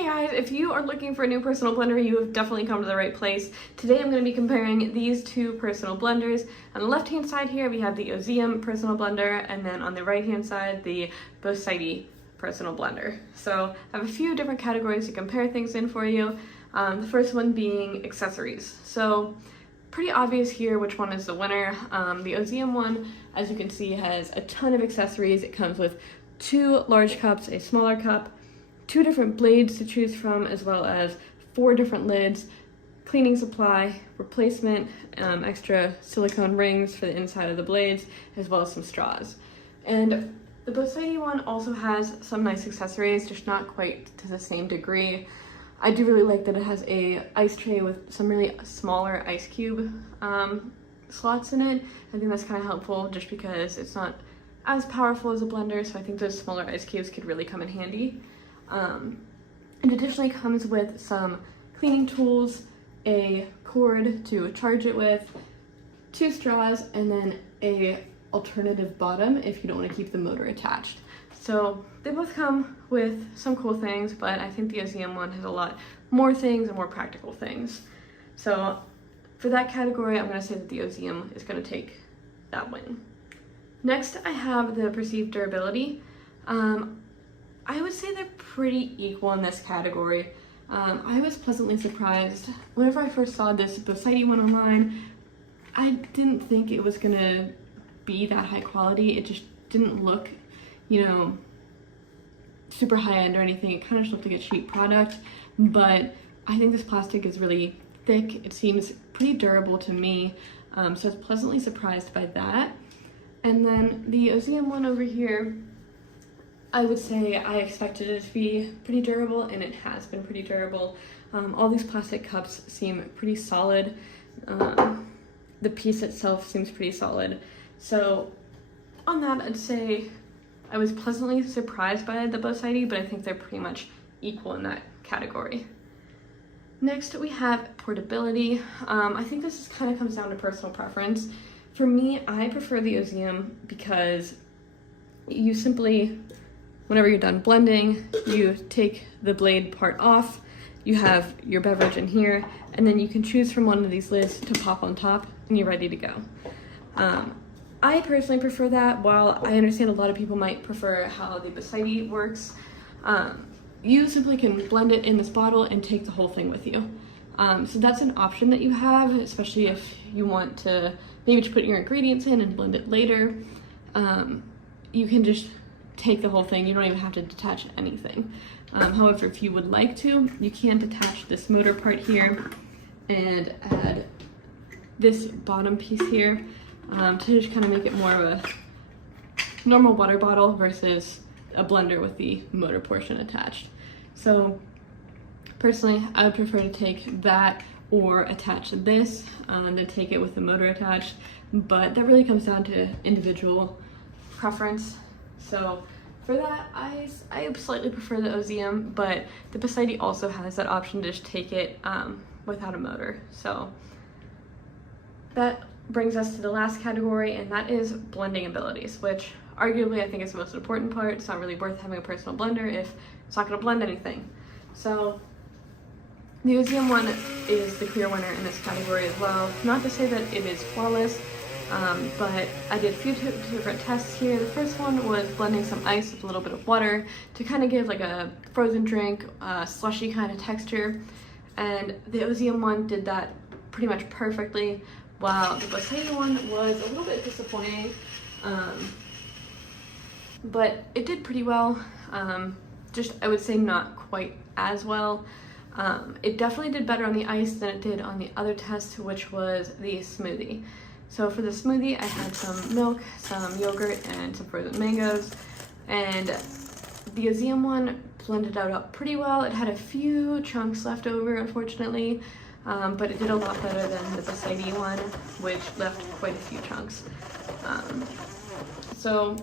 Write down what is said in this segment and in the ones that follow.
Hey guys, if you are looking for a new personal blender, you have definitely come to the right place. Today I'm going to be comparing these two personal blenders. On the left hand side here we have the OSEYM personal blender, and then on the right hand side the BOSICTE personal blender. So I have a few different categories to compare things in for you. The first one being accessories. So pretty obvious here which one is the winner. The OSEYM one, as you can see, has a ton of accessories. It comes with 2 large cups, a smaller cup, 2 different blades to choose from, as well as 4 different lids, cleaning supply, replacement, extra silicone rings for the inside of the blades, as well as some straws. And the BOSICTE one also has some nice accessories, just not quite to the same degree. I do really like that it has a ice tray with some really smaller ice cube slots in it. I think that's kind of helpful just because it's not as powerful as a blender, so I think those smaller ice cubes could really come in handy. It additionally comes with some cleaning tools, a cord to charge it with, 2 straws, and then a alternative bottom if you don't want to keep the motor attached. So they both come with some cool things, but I think the OSEYM one has a lot more things and more practical things. So for that category, I'm going to say that the OSEYM is going to take that win. Next, I have the perceived durability. I would say they're pretty equal in this category. I was pleasantly surprised. Whenever I first saw this BOSICTE one online, I didn't think it was gonna be that high quality. It just didn't look, you know, super high-end or anything. It kind of just looked like a cheap product, but I think this plastic is really thick. It seems pretty durable to me, so I was pleasantly surprised by that. And then the OSEYM one over here, I would say I expected it to be pretty durable, and it has been pretty durable. All these plastic cups seem pretty solid. The piece itself seems pretty solid. So on that, I'd say I was pleasantly surprised by the BOSICTE, but I think they're pretty much equal in that category. Next, we have portability. I think this kind of comes down to personal preference. For me, I prefer the OSEYM because you simply, whenever you're done blending, you take the blade part off, you have your beverage in here, and then you can choose from one of these lids to pop on top, and you're ready to go. I personally prefer that. While I understand a lot of people might prefer how the BOSICTE works, you simply can blend it in this bottle and take the whole thing with you. So that's an option that you have, especially if you want to maybe just put your ingredients in and blend it later. You can just take the whole thing. You don't even have to detach anything. However, if you would like to, you can detach this motor part here and add this bottom piece here to just kind of make it more of a normal water bottle versus a blender with the motor portion attached. So personally, I would prefer to take that or attach this and then take it with the motor attached, but that really comes down to individual preference. So for that, I slightly prefer the OSEYM, but the BOSICTE also has that option to just take it without a motor. So that brings us to the last category, and that is blending abilities, which arguably I think is the most important part. It's not really worth having a personal blender if it's not going to blend anything. So the OSEYM one is the clear winner in this category as well. Not to say that it is flawless, but I did a few different tests here. The first one was blending some ice with a little bit of water to kind of give like a frozen drink, slushy kind of texture. And the OSEYM one did that pretty much perfectly, while the BOSICTE one was a little bit disappointing. But it did pretty well. Just, I would say, not quite as well. It definitely did better on the ice than it did on the other test, which was the smoothie. So for the smoothie, I had some milk, some yogurt, and some frozen mangoes. And the OSEYM one blended out up pretty well. It had a few chunks left over, unfortunately, but it did a lot better than the BOSICTE one, which left quite a few chunks. So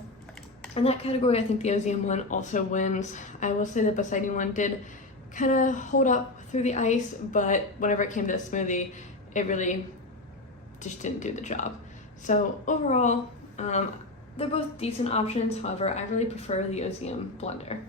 in that category, I think the OSEYM one also wins. I will say the BOSICTE one did kind of hold up through the ice, but whenever it came to the smoothie, it really just didn't do the job. So overall, they're both decent options. However, I really prefer the OSEYM blender.